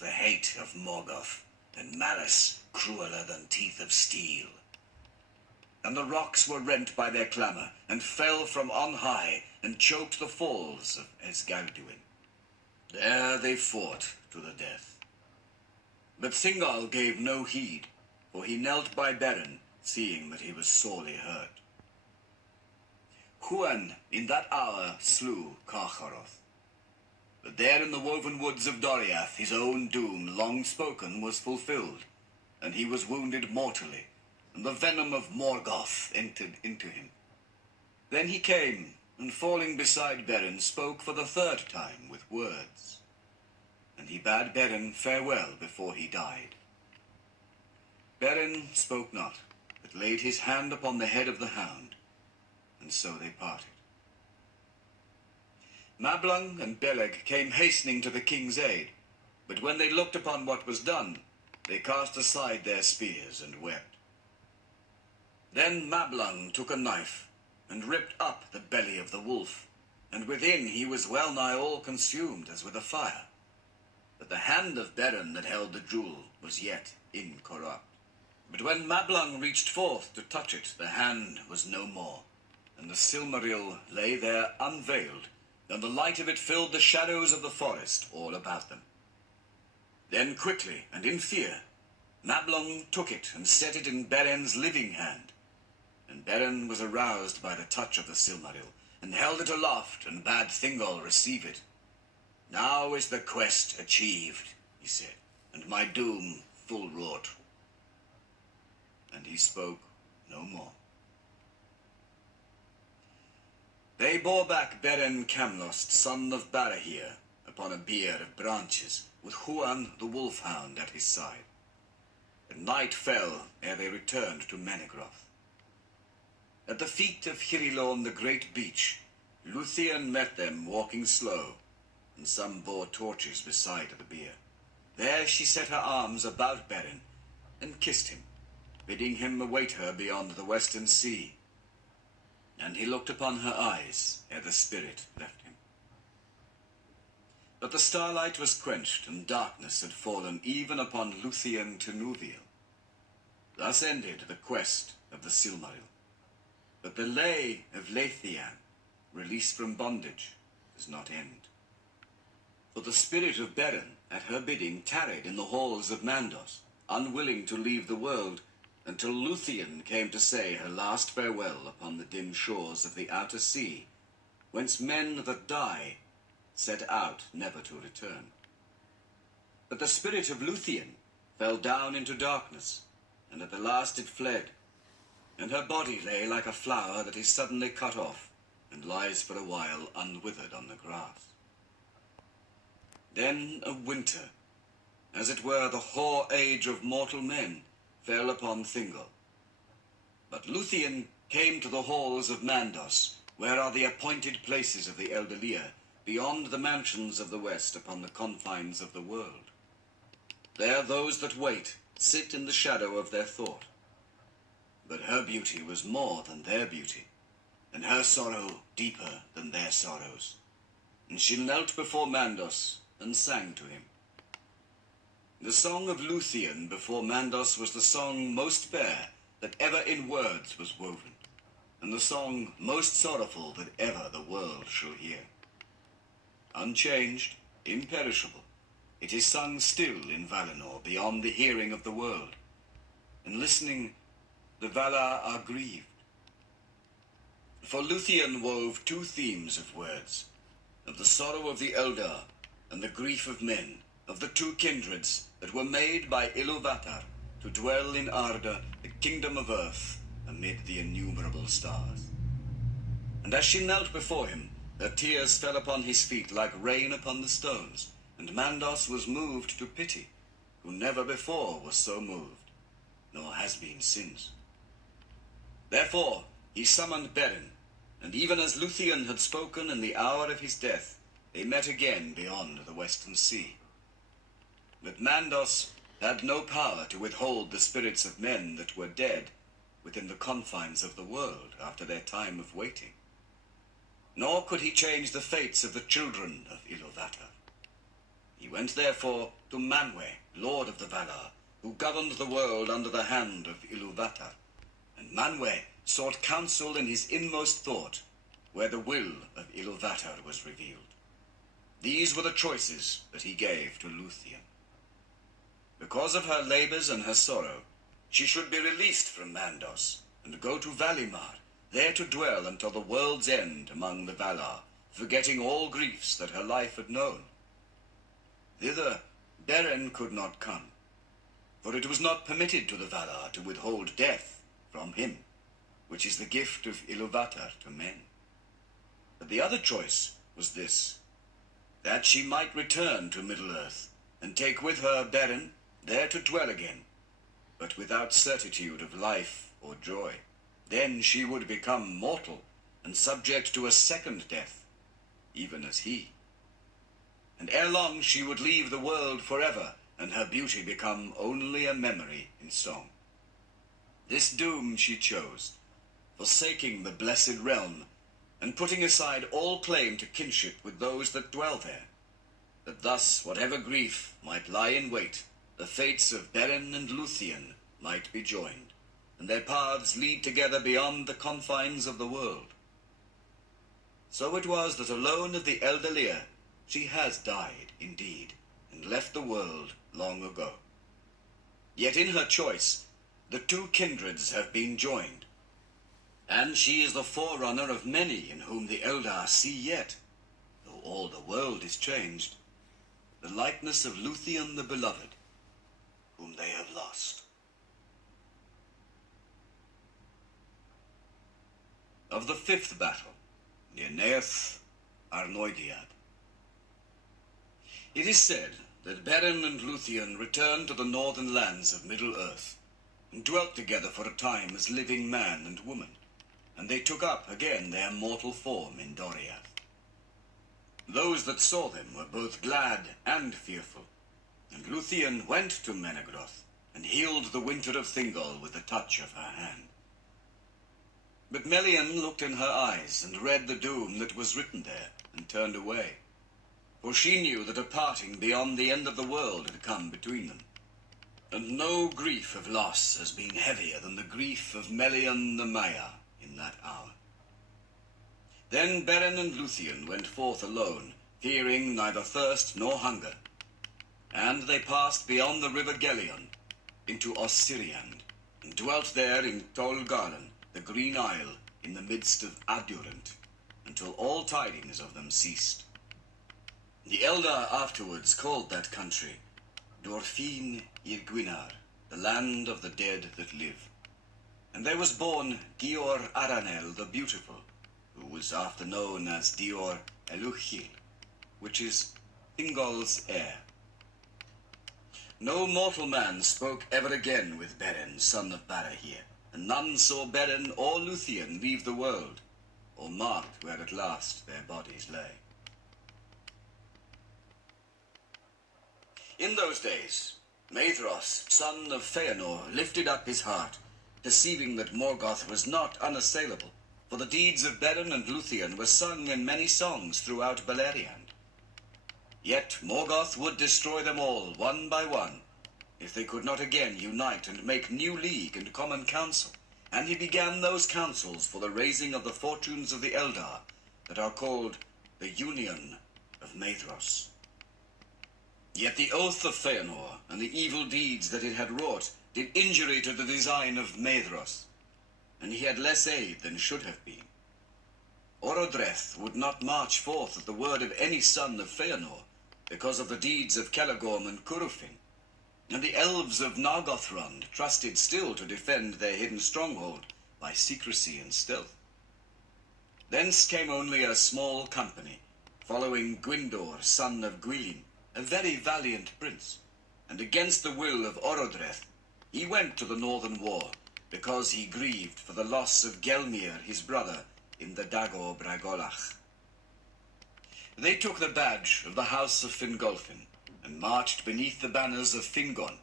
the hate of Morgoth, and malice crueler than teeth of steel. And the rocks were rent by their clamour, and fell from on high, and choked the falls of Esgalduin. There they fought to the death. But Thingol gave no heed, for he knelt by Beren, seeing that he was sorely hurt. Huan in that hour slew Carcharoth. But there in the woven woods of Doriath his own doom, long spoken, was fulfilled, and he was wounded mortally, and the venom of Morgoth entered into him. Then he came, and falling beside Beren, spoke for the third time with words. And he bade Beren farewell before he died. Beren spoke not, but laid his hand upon the head of the hound, and so they parted. Mablung and Beleg came hastening to the king's aid, but when they looked upon what was done, they cast aside their spears and wept. Then Mablung took a knife, and ripped up the belly of the wolf, and within he was well nigh all consumed as with a fire. But the hand of Beren that held the jewel was yet incorrupt. But when Mablung reached forth to touch it, the hand was no more, and the Silmaril lay there unveiled, and the light of it filled the shadows of the forest all about them. Then quickly and in fear, Mablung took it and set it in Beren's living hand. And Beren was aroused by the touch of the Silmaril, and held it aloft, and bade Thingol receive it. Now is the quest achieved, he said, and my doom full wrought. And he spoke no more. They bore back Beren Camlost, son of Barahir, upon a bier of branches, with Huan the wolf-hound at his side. And night fell ere they returned to Menegroth. At the feet of Hirilon the great beach, Luthien met them walking slow, and some bore torches beside the bier. There she set her arms about Beren, and kissed him, bidding him await her beyond the western sea. And he looked upon her eyes ere the spirit left him. But the starlight was quenched, and darkness had fallen even upon Luthien to Nuviel. Thus ended the quest of the Silmaril. But the lay of Leithian, released from bondage, does not end. For the spirit of Beren, at her bidding, tarried in the halls of Mandos, unwilling to leave the world, until Luthien came to say her last farewell upon the dim shores of the outer sea, whence men that die set out never to return. But the spirit of Luthien fell down into darkness, and at the last it fled, and her body lay like a flower that is suddenly cut off, and lies for a while unwithered on the grass. Then a winter, as it were the hoar age of mortal men, fell upon Thingol. But Luthien came to the halls of Mandos, where are the appointed places of the Elderlear, beyond the mansions of the west upon the confines of the world. There those that wait sit in the shadow of their thought. But her beauty was more than their beauty, and her sorrow deeper than their sorrows. And she knelt before Mandos and sang to him. The song of Luthien before Mandos was the song most fair that ever in words was woven, and the song most sorrowful that ever the world shall hear. Unchanged, imperishable, it is sung still in Valinor beyond the hearing of the world, and listening, the Valar are grieved. For Luthien wove two themes of words, of the sorrow of the Eldar and the grief of men, of the two kindreds that were made by Iluvatar to dwell in Arda, the kingdom of earth, amid the innumerable stars. And as she knelt before him, her tears fell upon his feet like rain upon the stones, and Mandos was moved to pity, who never before was so moved, nor has been since. Therefore he summoned Beren, and even as Luthien had spoken in the hour of his death, they met again beyond the western sea. But Mandos had no power to withhold the spirits of men that were dead within the confines of the world after their time of waiting. Nor could he change the fates of the children of Iluvatar. He went therefore to Manwë, lord of the Valar, who governed the world under the hand of Ilúvatar. And Manwë sought counsel in his inmost thought, where the will of Ilúvatar was revealed. These were the choices that he gave to Luthien. Because of her labors and her sorrow, she should be released from Mandos and go to Valimar, there to dwell until the world's end among the Valar, forgetting all griefs that her life had known. Thither Beren could not come, for it was not permitted to the Valar to withhold death from him, which is the gift of Ilúvatar to men. But the other choice was this, that she might return to Middle-earth, and take with her Beren, there to dwell again, but without certitude of life or joy. Then she would become mortal, and subject to a second death, even as he. And ere long she would leave the world forever, and her beauty become only a memory in song. This doom she chose, forsaking the blessed realm, and putting aside all claim to kinship with those that dwell there, that thus whatever grief might lie in wait, the fates of Beren and Luthien might be joined, and their paths lead together beyond the confines of the world. So it was that alone of the Eldalir she has died, indeed, and left the world long ago. Yet in her choice, the two kindreds have been joined, and she is the forerunner of many in whom the Eldar see yet, though all the world is changed, the likeness of Luthien the Beloved, whom they have lost. Of the fifth battle, near Neath Arnoediad. It is said that Beren and Luthien returned to the northern lands of Middle-earth, and dwelt together for a time as living man and woman, and they took up again their mortal form in Doriath. Those that saw them were both glad and fearful, and Luthien went to Menegroth, and healed the winter of Thingol with the touch of her hand. But Melian looked in her eyes, and read the doom that was written there, and turned away. For she knew that a parting beyond the end of the world had come between them. And no grief of loss has been heavier than the grief of Melian the Maya in that hour. Then Beren and Luthien went forth alone, fearing neither thirst nor hunger. And they passed beyond the river Gelion, into Osiriand, and dwelt there in Tol Garlan, the Green Isle, in the midst of Adurant, until all tidings of them ceased. The Eldar afterwards called that country Dorfin Irgwinar, the land of the dead that live. And there was born Dior Aranel the Beautiful, who was after known as Dior Eluchil, which is Thingol's heir. No mortal man spoke ever again with Beren, son of Barahir, and none saw Beren or Luthien leave the world, or marked where at last their bodies lay. In those days, Maedhros, son of Feanor, lifted up his heart, perceiving that Morgoth was not unassailable, for the deeds of Beren and Luthien were sung in many songs throughout Beleriand. Yet Morgoth would destroy them all, one by one, if they could not again unite and make new league and common council. And he began those councils for the raising of the fortunes of the Eldar, that are called the Union of Maedhros. Yet the oath of Feanor, and the evil deeds that it had wrought, did injury to the design of Maedhros, and he had less aid than should have been. Orodreth would not march forth at the word of any son of Feanor, because of the deeds of Celegorm and Curufin, and the elves of Nargothrond trusted still to defend their hidden stronghold by secrecy and stealth. Thence came only a small company, following Gwyndor, son of Gwilym, a very valiant prince, and against the will of Orodreth, he went to the northern war, because he grieved for the loss of Gelmir, his brother, in the Dagor Bragolach. They took the badge of the house of Fingolfin, and marched beneath the banners of Fingon,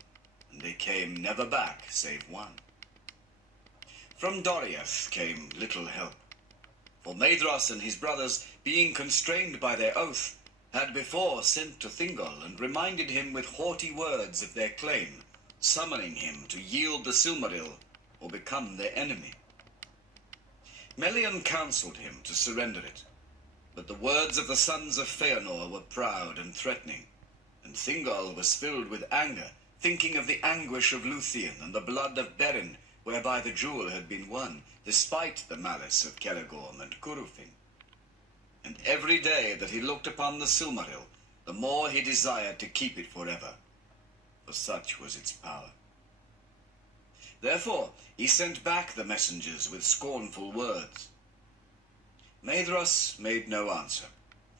and they came never back save one. From Doriath came little help, for Maedhros and his brothers, being constrained by their oath, had before sent to Thingol and reminded him with haughty words of their claim, summoning him to yield the Silmaril or become their enemy. Melian counselled him to surrender it, but the words of the sons of Feanor were proud and threatening, and Thingol was filled with anger, thinking of the anguish of Luthien and the blood of Beren, whereby the jewel had been won, despite the malice of Celegorm and Curufin. And every day that he looked upon the Silmaril, the more he desired to keep it forever, for such was its power. Therefore he sent back the messengers with scornful words. Maedhros made no answer,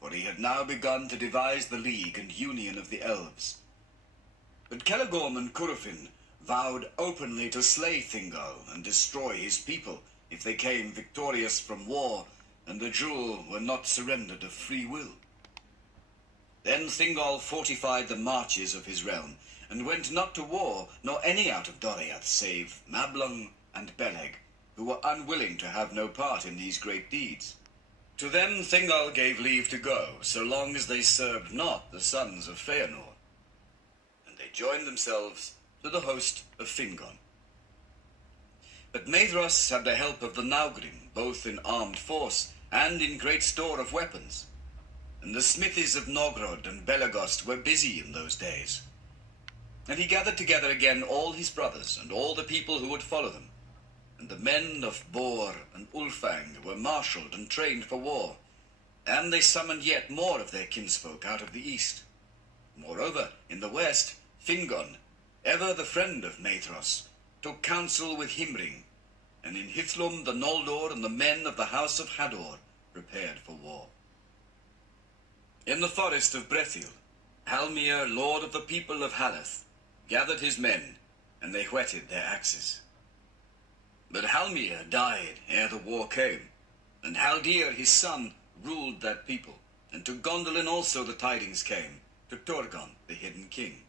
for he had now begun to devise the league and union of the elves. But Celegorm and Curufin vowed openly to slay Thingol and destroy his people if they came victorious from war and the jewel were not surrendered of free will. Then Thingol fortified the marches of his realm, and went not to war, nor any out of Doriath, save Mablung and Beleg, who were unwilling to have no part in these great deeds. To them Thingol gave leave to go, so long as they served not the sons of Feanor. And they joined themselves to the host of Fingon. But Maedhros had the help of the Naugrim, both in armed force and in great store of weapons. And the smithies of Nogrod and Belagost were busy in those days. And he gathered together again all his brothers and all the people who would follow them. And the men of Bor and Ulfang were marshalled and trained for war. And they summoned yet more of their kinsfolk out of the east. Moreover, in the west, Fingon, ever the friend of Maedhros, took counsel with Himring, and in Hithlum the Noldor and the men of the house of Hador prepared for war. In the forest of Brethil, Halmir, lord of the people of Haleth, gathered his men, and they whetted their axes. But Halmir died ere the war came, and Haldir his son ruled that people, and to Gondolin also the tidings came, to Turgon the hidden king.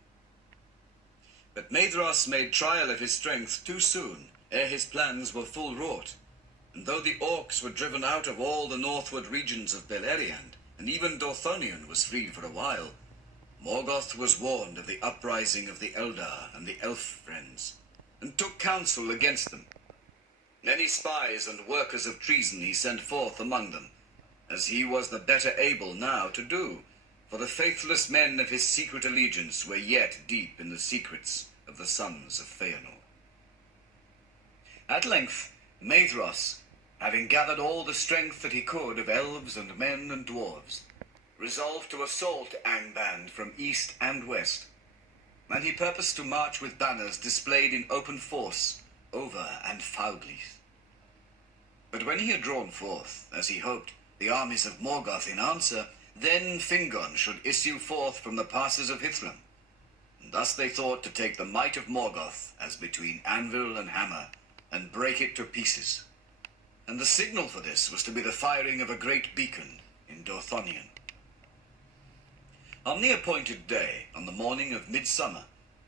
But Maedhros made trial of his strength too soon, ere his plans were full wrought, and though the orcs were driven out of all the northward regions of Beleriand, and even Dorthonion was freed for a while, Morgoth was warned of the uprising of the Eldar and the elf friends, and took counsel against them. Many spies and workers of treason he sent forth among them, as he was the better able now to do, for the faithless men of his secret allegiance were yet deep in the secrets of the sons of Feanor. At length, Maedhros, having gathered all the strength that he could of elves and men and dwarves, resolved to assault Angband from east and west, and he purposed to march with banners displayed in open force over and Fauglith. But when he had drawn forth, as he hoped, the armies of Morgoth in answer, then Fingon should issue forth from the passes of Hithlum. And thus they thought to take the might of Morgoth as between anvil and hammer, and break it to pieces. And the signal for this was to be the firing of a great beacon in Dorthonion. On the appointed day, on the morning of midsummer,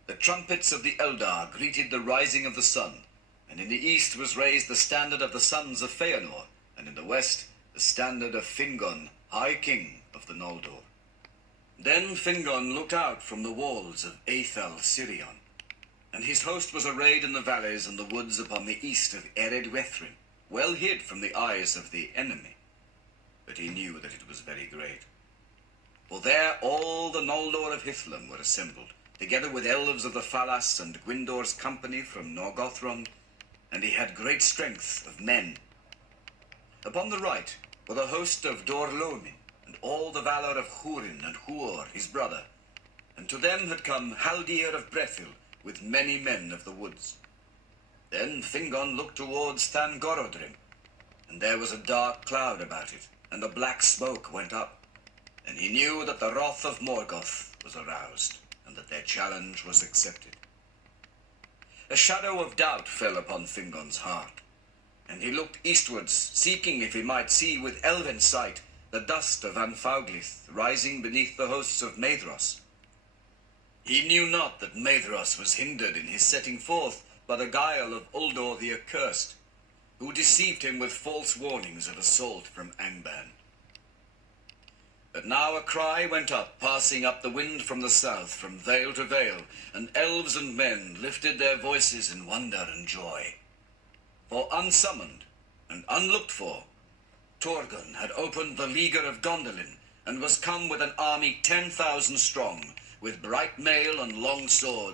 the trumpets of the Eldar greeted the rising of the sun, and in the east was raised the standard of the sons of Feanor, and in the west the standard of Fingon, High King of the Noldor. Then Fingon looked out from the walls of Aethel Sirion, and his host was arrayed in the valleys and the woods upon the east of Ered Wethrin, well hid from the eyes of the enemy. But he knew that it was very great. For there all the Noldor of Hithlum were assembled, together with elves of the Falas and Gwyndor's company from Norgothrond, and he had great strength of men. Upon the right were the host of Dorlomin, and all the valor of Húrin and Huor his brother, and to them had come Haldir of Brethil, with many men of the woods. Then Fingon looked towards Thangorodrim, and there was a dark cloud about it, and a black smoke went up. And he knew that the wrath of Morgoth was aroused, and that their challenge was accepted. A shadow of doubt fell upon Fingon's heart, and he looked eastwards, seeking if he might see with elven sight the dust of Anfauglith rising beneath the hosts of Maedhros. He knew not that Maedhros was hindered in his setting forth by the guile of Uldor the Accursed, who deceived him with false warnings of assault from Angband. But now a cry went up, passing up the wind from the south, from vale to vale, and elves and men lifted their voices in wonder and joy. For unsummoned and unlooked for, Torgun had opened the leaguer of Gondolin, and was come with an army 10,000 strong, with bright mail and long swords,